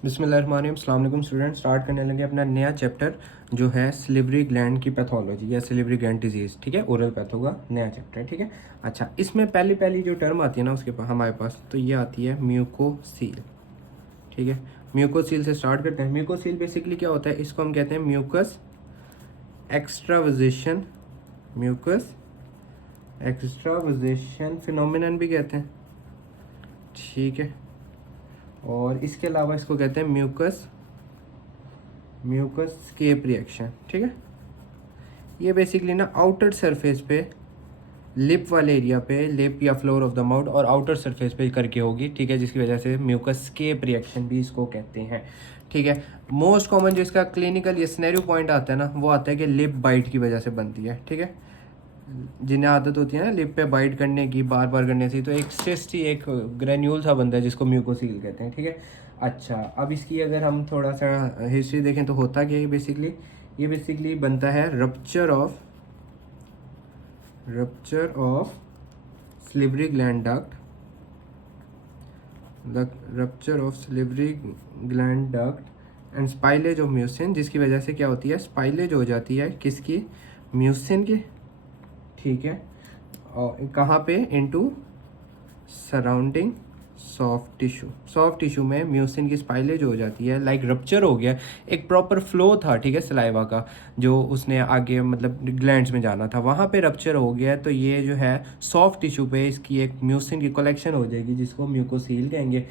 बिस्मिल्लाहिर्रहमानिर्रहीम। अस्सलाम वालेकुम स्टूडेंट। स्टार्ट करने लगे अपना नया चैप्टर जो है सिलिवरी ग्लैंड की पैथोलॉजी या सिलिवरी ग्लैंड डिजीज़। ठीक है, ओरल पैथो का नया चैप्टर है। ठीक है, अच्छा, इसमें पहली पहली जो टर्म आती है ना उसके पास हमारे पास, तो ये आती है म्यूकोसील। ठीक है, म्यूकोसील से स्टार्ट करते हैं। म्यूकोसील बेसिकली क्या होता है, इसको हम कहते हैं म्यूकस एक्स्ट्रावजेशन, म्यूकस एक्स्ट्रावजेशन फिनोमिनन भी कहते हैं। ठीक है, और इसके अलावा इसको कहते हैं म्यूकस म्यूकस स्केप रिएक्शन। ठीक है, ये बेसिकली ना आउटर सरफेस पे, लिप वाले एरिया पे, लिप या फ्लोर ऑफ द माउथ और आउटर सरफेस पे करके होगी। ठीक है, जिसकी वजह से म्यूकस स्केप रिएक्शन भी इसको कहते हैं। ठीक है, मोस्ट कॉमन जो इसका क्लिनिकल ये सिनेरियो पॉइंट आता है ना, वो आता है कि लिप बाइट की वजह से बनती है। ठीक है, जिन्हें आदत होती है ना लिप पे बाइट करने की, बार बार करने से, तो एक सिस्ट ही, एक ग्रेन्यूल सा बनता है जिसको म्यूकोसील कहते हैं। ठीक है, अच्छा, अब इसकी अगर हम थोड़ा सा हिस्ट्री देखें तो होता क्या है बेसिकली, ये बेसिकली बनता है rupture of salivary gland duct, rupture of salivary gland duct and spillage of mucin, जिसकी वजह से क्या होती है, स्पाइलेज हो जाती है किसकी, म्यूसिन की। ठीक है, और कहाँ पे, इनटू सराउंडिंग सॉफ्ट टिश्यू में म्यूसिन की स्पाइलेज हो जाती है, लाइक रप्चर हो गया। एक प्रॉपर फ्लो था, ठीक है, सलाइवा का, जो उसने आगे मतलब ग्लैंड्स में जाना था, वहाँ पे रप्चर हो गया। तो ये जो है सॉफ्ट टिश्यू पे इसकी एक म्यूसिन की कलेक्शन हो जाएगी जिसको म्यूकोसील कहेंगे।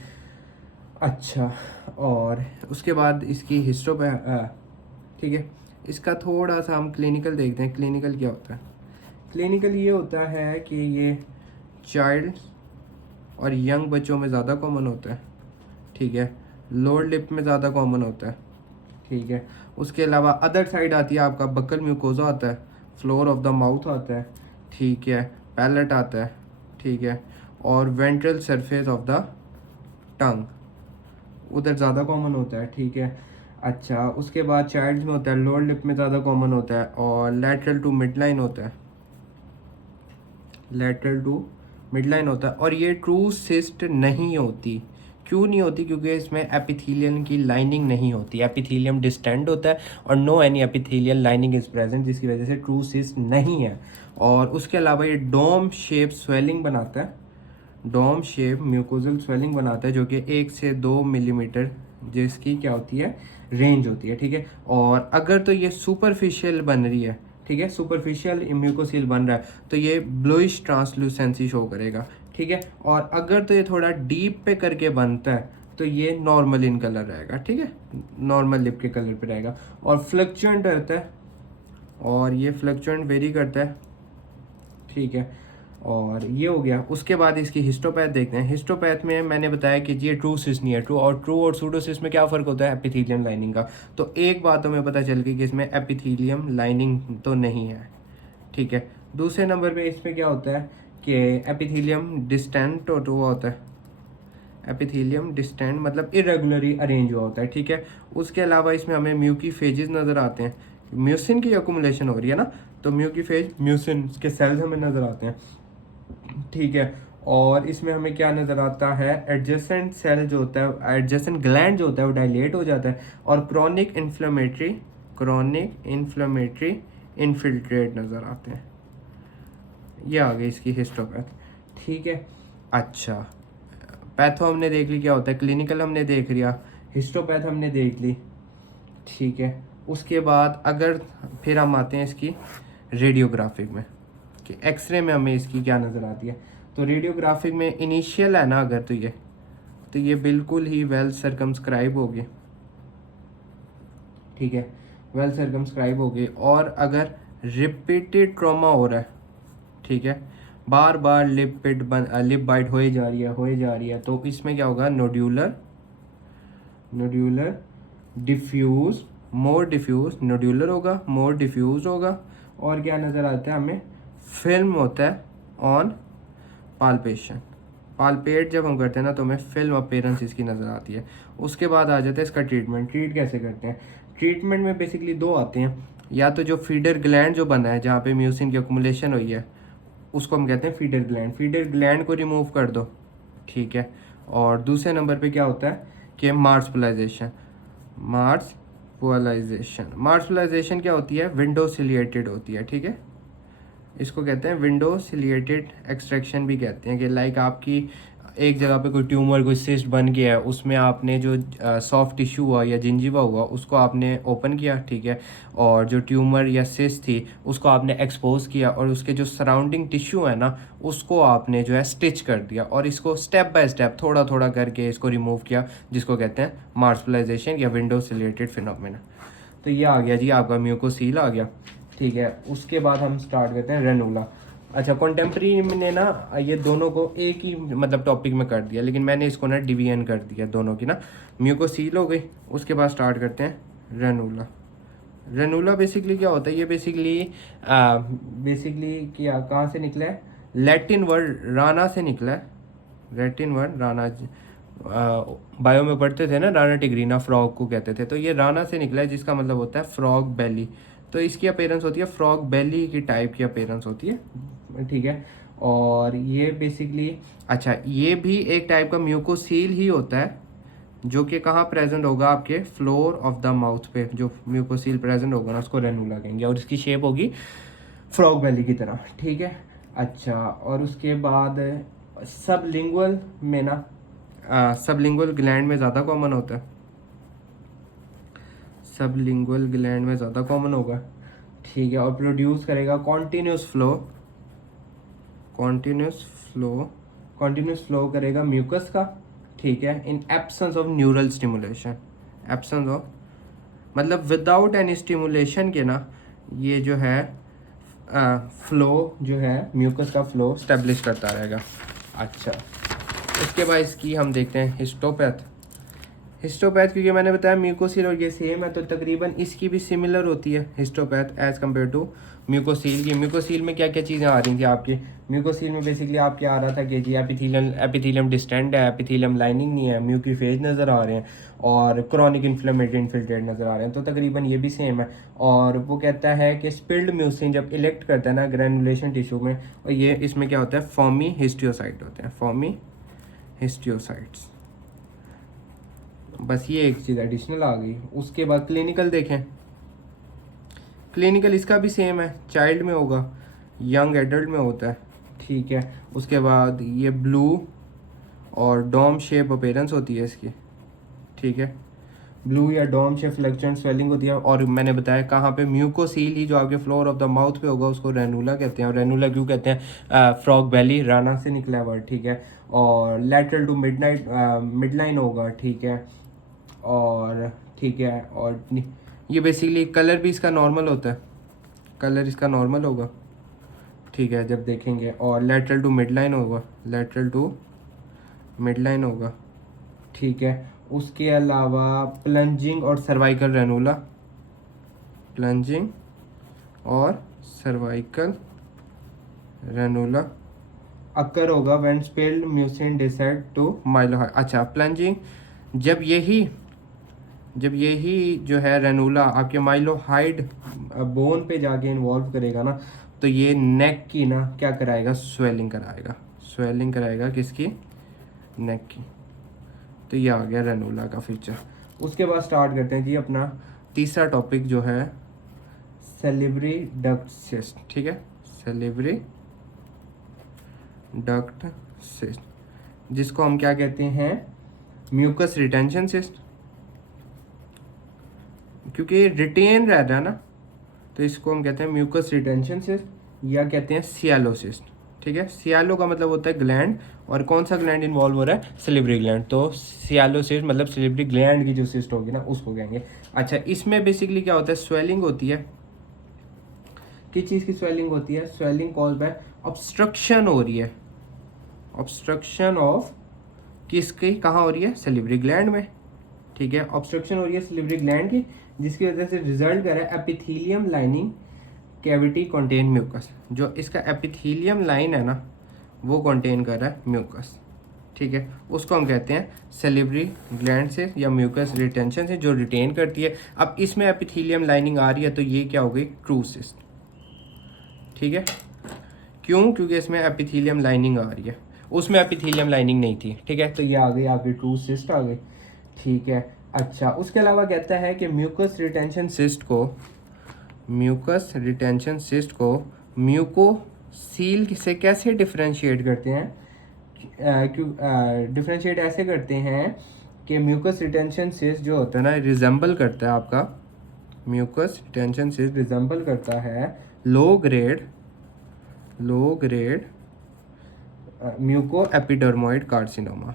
अच्छा, और उसके बाद इसकी हिस्टो पे, ठीक है, इसका थोड़ा सा हम क्लिनिकल देखते हैं। क्लिनिकल क्या होता है, क्लिनिकल ये होता है कि ये चाइल्ड और यंग बच्चों में ज़्यादा कॉमन होता है। ठीक है, लोअर लिप में ज़्यादा कॉमन होता है। ठीक है, उसके अलावा अदर साइड आती है आपका बकल म्यूकोजा आता है, फ्लोर ऑफ द माउथ आता है। ठीक है, पैलेट आता है। ठीक है, और ventral surface of the tongue उधर ज़्यादा कॉमन होता है। ठीक है, अच्छा, उसके बाद चाइल्ड में होता है, लोअर लिप में ज़्यादा कॉमन होता है, और लेटरल टू मिड लाइन होता है, लेटरल टू मिड लाइन होता है। और ये ट्रू सिस्ट नहीं होती। क्यों नहीं होती, क्योंकि इसमें एपिथेलियम की लाइनिंग नहीं होती, एपिथेलियम डिस्टेंड होता है और no any epithelial lining is present, जिसकी वजह से ट्रू सिस्ट नहीं है। और उसके अलावा ये डोम शेप स्वेलिंग बनाता है, डोम शेप म्यूकोजल स्वेलिंग बनाता है, जो कि 1 से 2 मिलीमीटर जिसकी क्या होती है, रेंज होती है। ठीक है, और अगर तो ये सुपरफिशियल बन रही है, ठीक है, सुपरफिशियल म्यूकोसील बन रहा है, तो ये ब्लूइश ट्रांसलूसेंसी शो करेगा। ठीक है, और अगर तो ये थोड़ा डीप पे करके बनता है तो ये नॉर्मल इन कलर रहेगा। ठीक है, नॉर्मल लिप के कलर पे रहेगा, और फ्लक्चुएंट रहता है, और ये फ्लक्चुएंट वेरी करता है। ठीक है, और ये हो गया। उसके बाद इसकी हिस्टोपैथ देखते हैं। हिस्टोपैथ में मैंने बताया कि ये ट्रू सिस नहीं है। ट्रू और सूडो सिस में क्या फ़र्क होता है, एपिथेलियम लाइनिंग का। तो एक बात हमें पता चल गई कि इसमें एपिथेलियम लाइनिंग तो नहीं है। ठीक है, दूसरे नंबर पे इसमें क्या होता है कि एपिथेलियम डिस्टेंट हुआ होता है, एपिथेलियम डिस्टेंट मतलब इरेगुलरली अरेंज हुआ होता है। ठीक है, उसके अलावा इसमें हमें म्यूकी फेजेस नज़र आते हैं, म्यूसिन की अकुमुलेशन हो रही है ना, तो म्यूकी फेज, म्यूसिन के सेल्स हमें नज़र आते हैं। ठीक है, और इसमें हमें क्या नज़र आता है, एडजेसेंट सेल जो होता है, एडजेसेंट ग्लैंड जो होता है वो डायलेट हो जाता है, और क्रॉनिक इन्फ्लेमेटरी इनफिल्ट्रेट नज़र आते हैं। ये आ गई इसकी हिस्टोपैथ। ठीक है, अच्छा, पैथो हमने देख ली क्या होता है, क्लिनिकल हमने देख लिया, हिस्टोपैथ हमने देख ली। ठीक है, उसके बाद अगर फिर हम आते हैं इसकी रेडियोग्राफिक में, कि एक्सरे में हमें इसकी क्या नज़र आती है। तो रेडियोग्राफिक में इनिशियल है ना अगर, तो ये बिल्कुल ही वेल सर्कमस्क्राइब होगी। ठीक है, वेल सर्कमस्क्राइब होगी, और अगर रिपीटेड ट्रॉमा हो रहा है, ठीक है, बार बार लिप बाइट हो जा रही है, तो इसमें क्या होगा, नोड्यूलर डिफ्यूज, मोर डिफ्यूज, नोड्यूलर होगा, मोर डिफ्यूज होगा, और क्या नज़र आता है हमें, फिल्म होता है ऑन पाल्पेशन। पाल्पेट जब हम करते हैं ना तो हमें फिल्म अपीयरेंस इसकी नज़र आती है। उसके बाद आ जाता है इसका ट्रीटमेंट। ट्रीट कैसे करते हैं, ट्रीटमेंट में बेसिकली दो आते हैं, या तो जो फीडर ग्लैंड जो बना है जहाँ पे म्यूसिन की अकुमुलेशन हुई है उसको हम कहते हैं फीडर ग्लैंड को रिमूव कर दो। ठीक है, और दूसरे नंबर पे क्या होता है कि मार्सपोलाइजेशन। मार्सपोलाइजेशन क्या होती है? विंडो सिलिएटेड होती है, ठीक है। इसको कहते हैं विंडो सिलिएटेड एक्सट्रैक्शन भी कहते हैं कि लाइक आपकी एक जगह पे कोई ट्यूमर, कोई सिस्ट बन गया है, उसमें आपने जो सॉफ्ट टिश्यू हुआ या जिंजिवा हुआ उसको आपने ओपन किया, ठीक है, और जो ट्यूमर या सिस्ट थी उसको आपने एक्सपोज किया और उसके जो सराउंडिंग टिश्यू है ना उसको आपने जो है स्टिच कर दिया और इसको स्टेप बाय स्टेप थोड़ा थोड़ा करके इसको रिमूव किया, जिसको कहते हैं मार्सपोलाइजेशन या विंडो सिलिएटेड फिनोमेना। तो ये आ गया जी आपका म्यूकोसील आ गया, ठीक है। उसके बाद हम स्टार्ट करते हैं रेनूला। अच्छा, कॉन्टेम्प्रेरी ने ना ये दोनों को एक ही मतलब टॉपिक में कर दिया, लेकिन मैंने इसको ना डिवीजन कर दिया दोनों की ना। म्यूकोसील हो गई, उसके बाद स्टार्ट करते हैं रेनूला। रेनूला बेसिकली क्या होता है? ये बेसिकली क्या, कहाँ से निकला है? लैटिन वर्ड राना से निकला है। लैटिन वर्ड राना, बायो में पढ़ते थे ना, राना टिग्रीना फ्रॉग को कहते थे, तो ये राना से निकला है जिसका मतलब होता है फ्रॉग बेली। तो इसकी अपेयरेंस होती है फ्रॉग बेली की टाइप की अपेयरेंस होती है, ठीक है। और ये बेसिकली, अच्छा, ये भी एक टाइप का म्यूकोसील ही होता है जो कि कहाँ प्रेजेंट होगा? आपके फ्लोर ऑफ द माउथ पे जो म्यूकोसील प्रेजेंट होगा ना उसको रेनूला कहेंगे और इसकी शेप होगी फ्रॉग बेली की तरह, ठीक है। अच्छा, और उसके बाद सबलिंगुअल में ना, सबलिंगुअल ग्लैंड में ज़्यादा कॉमन होता है, सबलिंगुअल ग्लैंड में ज़्यादा कॉमन होगा, ठीक है। और प्रोड्यूस करेगा कॉन्टिन्यूस फ्लो करेगा म्यूकस का, ठीक है, in absence of neural stimulation. Absence of मतलब विदाउट एनी स्टिमुलेशन के ना ये जो है फ्लो जो है म्यूकस का फ्लो स्टेब्लिश करता रहेगा। अच्छा, उसके बाद इसकी हम देखते हैं हिस्टोपैथ क्योंकि मैंने बताया म्यूकोसील और ये सेम है तो तकरीबन इसकी भी सिमिलर होती है हिस्टोपैथ एज कम्पेयर टू म्यूकोसील की। म्यूकोसील में क्या क्या चीज़ें आ रही थी आपकी? म्यूकोसील में बेसिकली आपके आ रहा था कि जी एपिथेलियम डिस्टेंड है, एपिथेलियम लाइनिंग नहीं है, म्यूकीफेज नज़र आ रहे हैं और क्रॉनिक इन्फ्लेमेटरी इन्फिल्ट्रेट नज़र आ रहे हैं, तो तकरीबन ये भी सेम है। और वो कहता है कि स्पिल्ड म्यूसिन जब इलेक्ट करता है ना ग्रैनुलेशन टिश्यू में, और ये इसमें क्या होता है? फॉर्मी हिस्टियोसाइट होते हैं, फॉर्मी हिस्टियोसाइट्स। बस ये एक चीज़ एडिशनल आ गई। उसके बाद क्लिनिकल देखें, क्लिनिकल इसका भी सेम है, चाइल्ड में होगा, यंग एडल्ट में होता है, ठीक है। उसके बाद ये ब्लू और डोम शेप अपीयरेंस होती है इसकी, ठीक है, ब्लू या डोम शेप फ्लैक्चुएंट स्वेलिंग होती है। और मैंने बताया कहाँ पे? म्यूकोसील ही जो आपके फ्लोर ऑफ द माउथ पे होगा उसको रेनूला कहते हैं। और रेनूला क्यों कहते हैं? फ्रॉग बेली, राना से निकला है वर्ड, ठीक है। और लेटरल टू मिडलाइन होगा, ठीक है, और ठीक है। और ये बेसिकली कलर भी इसका नॉर्मल होता है, कलर इसका नॉर्मल होगा, ठीक है, जब देखेंगे। और लेटरल टू मिडलाइन होगा, ठीक है। उसके अलावा प्लंजिंग और सर्वाइकल रेनूला, प्लंजिंग और सर्वाइकल रेनूला अक्कर होगा when spilled mucin decide to mylohyoid. अच्छा, प्लंजिंग जब यही जो है रेनूला आपके माइलोहाइड बोन पे जाके इन्वॉल्व करेगा ना, तो ये नेक की ना क्या कराएगा? स्वेलिंग कराएगा किसकी? नेक की। तो ये आ गया रेनूला का फीचर। उसके बाद स्टार्ट करते हैं जी अपना तीसरा टॉपिक जो है सैलिवरी डक्ट सिस्ट, ठीक है, सैलिवरी डक्ट सिस्ट, जिसको हम क्या कहते हैं? म्यूकस रिटेंशन सिस्ट, क्योंकि रिटेन रहता है ना तो इसको हम कहते हैं म्यूकस रिटेंशन सिस्ट या कहते हैं सियालो सिस्ट, ठीक है। सियालो का मतलब होता है ग्लैंड, और कौन सा ग्लैंड इन्वॉल्व हो रहा है? Salivary gland. तो सियालो सिस्ट मतलब सैलिवरी ग्लैंड की जो सिस्ट होगी ना उसको कहेंगे। अच्छा, इसमें बेसिकली क्या होता है? स्वेलिंग होती है। किस चीज़ की स्वेलिंग होती है? स्वेलिंग कॉज बाय ऑब्स्ट्रक्शन हो रही है, ऑब्स्ट्रक्शन ऑफ किसकी, कहाँ हो रही है? सैलिवरी ग्लैंड में, ठीक है। ऑब्स्ट्रक्शन हो रही है सैलिवरी ग्लैंड की, जिसकी वजह से रिजल्ट कर रहा है epithelium lining cavity contain mucus. जो इसका एपिथेलियम लाइन है ना वो कंटेन कर रहा है म्यूकस, ठीक है। उसको हम कहते हैं सैलिवरी ग्लैंड से या म्यूकस रिटेंशन से, जो रिटेन करती है। अब इसमें एपिथेलियम लाइनिंग आ रही है तो ये क्या हो गई? ट्रू सिस्ट, ठीक है। क्यों? क्योंकि इसमें एपिथेलियम लाइनिंग आ रही है, उसमें एपिथेलियम लाइनिंग नहीं थी, ठीक है। तो ये आ गई आपकी ट्रू सिस्ट आ गई, ठीक है। अच्छा, उसके अलावा कहता है कि म्यूकस रिटेंशन सिस्ट को म्यूकोसील से कैसे डिफरेंशिएट करते हैं। डिफरेंशिएट ऐसे करते हैं कि म्यूकस रिटेंशन सिस्ट जो होता है ना, रिजेंबल करता है आपका, म्यूकस रिटेंशन सिस्ट रिजेंबल करता है low grade mucoepidermoid carcinoma.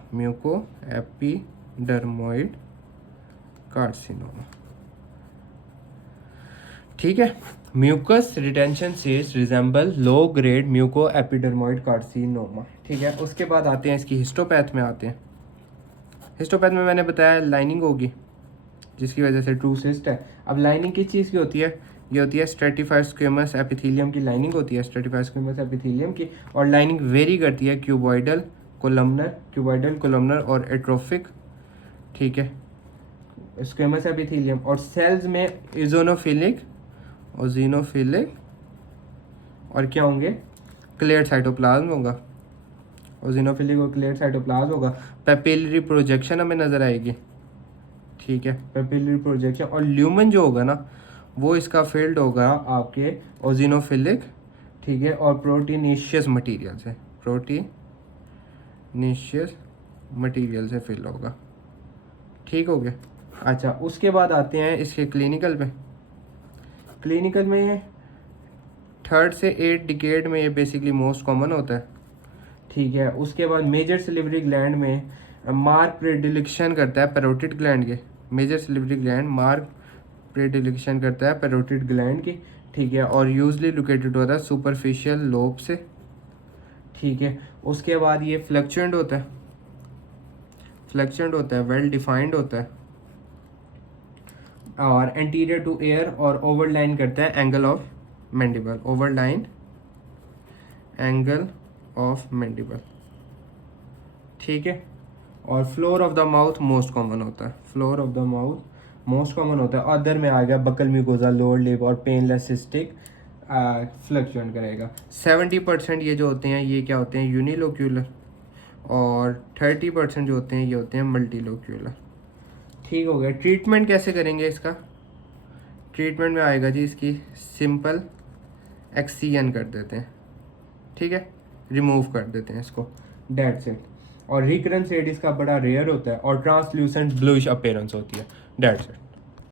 ठीक है, mucus retention cyst resemble low grade mucoepidermoid carcinoma. ठीक है, उसके बाद आते हैं इसकी हिस्टोपैथ में आते हैं। हिस्टोपैथ में मैंने बताया लाइनिंग होगी जिसकी वजह से ट्रू सिस्ट है। अब लाइनिंग किस चीज़ की होती है, ये होती है स्ट्रेटिफाइड स्क्वेमस एपिथेलियम की लाइनिंग होती है, स्ट्रेटिफाइड स्क्वेमस एपिथेलियम की। और लाइनिंग वेरी करती है क्यूबॉइडल कोलमनर और एट्रोफिक। ठीक है, स्क्वेमस एपिथेलियम। और सेल्स में इजोनोफिलिक और क्या होंगे, क्लियर्ड साइटोप्लाज्म होगा, ओजिनोफिलिक और क्लियर्ड साइटोप्लाज्म होगा। पेपिलरी प्रोजेक्शन हमें नज़र आएगी। ठीक है, पेपिलरी प्रोजेक्शन। और ल्यूमन जो होगा ना, वो इसका फील्ड होगा आपके ओजिनोफिलिक, ठीक है, और प्रोटीनेशियस मटीरियल से फिल होगा। ठीक हो गया। अच्छा, उसके बाद आते हैं इसके क्लिनिकल पे। क्लिनिकल में 3rd से 8 डिकेड में ये बेसिकली मोस्ट कॉमन होता है। ठीक है, उसके बाद मेजर सिलिवरी ग्लैंड में मार्क प्रेडिलेक्शन करता है पैरोटिड ग्लैंड के। मेजर सिलिवरी ग्लैंड मार्क प्रेडिलेक्शन करता है पैरोटिड ग्लैंड की। ठीक है, और यूजली लोकेटेड होता है सुपरफिशियल लोब से। ठीक है, उसके बाद ये फ्लक्चुएंट होता है, वेल डिफाइंड होता है, और एंटीरियर टू एयर और ओवरलाइन करता है एंगल ऑफ मैंडिबल। ठीक है, और floor of the mouth most common होता है। अदर में आ गया बकल म्यूकोजा, लोअर लिप और पेनलेस सिस्टिक फ्लक्चुएंट करेगा। 70% ये जो होते हैं ये क्या होते हैं, यूनिलोक्यूलर, और 30% जो होते हैं ये होते हैं मल्टीलोक्यूलर। ठीक हो गया। ट्रीटमेंट कैसे करेंगे इसका, ट्रीटमेंट में आएगा जी इसकी सिंपल एक्सीजन कर देते हैं। ठीक है, रिमूव कर देते हैं इसको, डेट्स इट। और रिकरेंस रेट इसका बड़ा रेयर होता है और ट्रांसल्यूसेंट ब्लूइश अपीयरेंस होती है, डेट्स इट।